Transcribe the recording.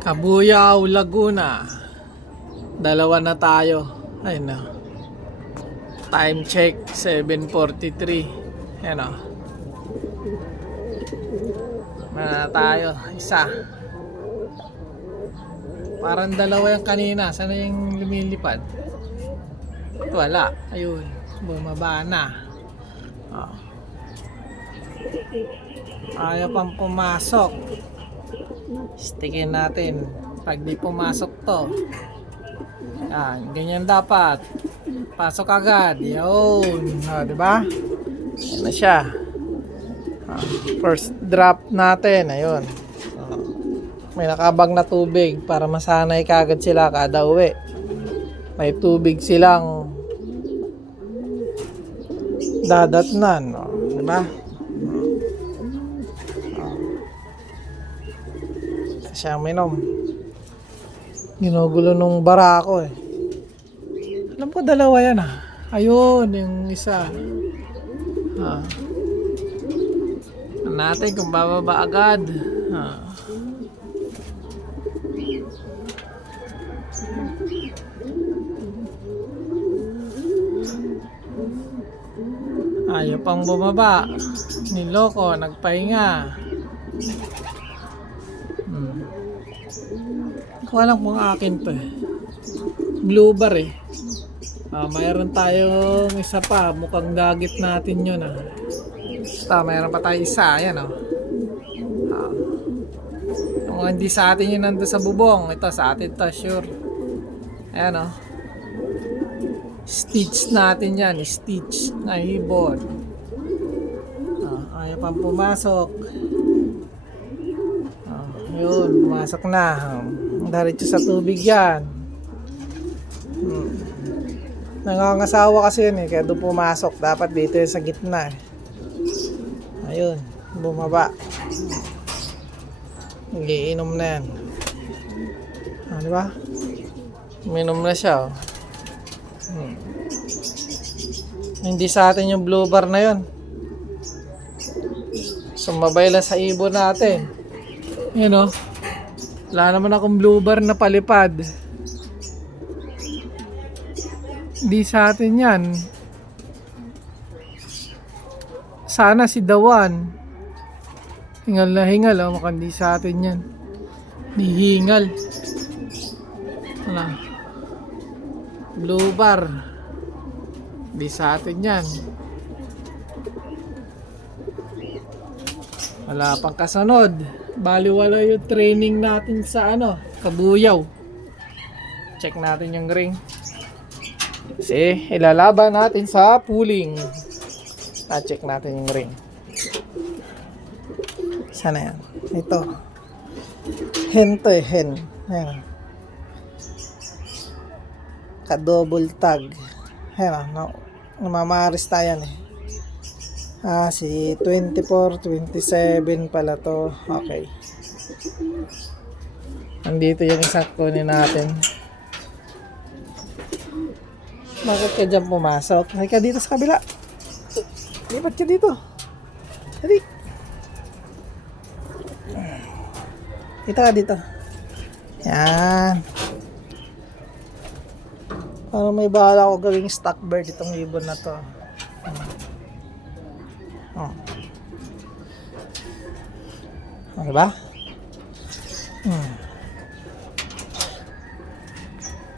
Cabuyao, Laguna. Dalawa na tayo. Ayun na. Time check 7:43. Ayun o. Na tayo. Isa. Parang dalawa yung kanina. Sana yung lumilipad? Wala. Ayun. Bumaba na. Oh. Ayaw pang pumasok. Stickin natin. Pag di pumasok to. Yan. Ganyan dapat. Pasok agad. Yun. O, diba? Yan na siya. First drop natin. Ayun. May nakabang na tubig para masanay kagad sila kada uwi. May tubig silang dadatnan. O, diba? Siya minom. Ginugulo nung barako eh. Alam ko dalawa yan ah. Ayun, yung isa. Natin kung bababa agad. Ayaw pang bumaba. Niloko, nagpahinga. Walang kung akin to eh. Blue bar eh. Mayroon tayong isa pa. Mukhang dagit natin yun ah. Mayroon pa tayo isa. Ayan oh. Kung hindi sa atin yun nandun sa bubong. Ito sa atin to sure. Ayan oh. Stitch natin yan. Stitch na ibon. Ayaw pang pumasok. Yun. Pumasok na. Diretso sa tubig yan. Nangangasawa kasi yun eh. Kaya doon pumasok. Dapat dito yung sa gitna eh. Ayun. Bumaba. Nagiinom na yan. Diba? Minom na siya oh. Hindi sa atin yung blue bar na yun. Sumabay lang sa ibon natin. Yun oh. Wala naman akong blue bar na palipad. Hindi sa atin yan. Sana si Dawan. Hingal na hingal. Oh, mukhang di sa atin yan. Nihingal. Wala. Blue bar. Di sa atin yan. Wala pang kasunod. Baliwala yung training natin sa Cabuyao. Check natin yung ring. Kasi ilalaban natin sa pooling. Check natin yung ring. Sana yan? Ito. Hen to eh. Hen. Ayan. Ka-double tag. Ayan. Namamaris tayo eh. Si 24, 27 pala to. Okay. Nandito yung isang kunin natin. Bakit ka dyan pumasok? Hay ka dito sa kabila. Lipat ka dito. Dali. Dito ka dito. Yan. Parang may bahala ako gawing stock bird itong ibon na to. Diba?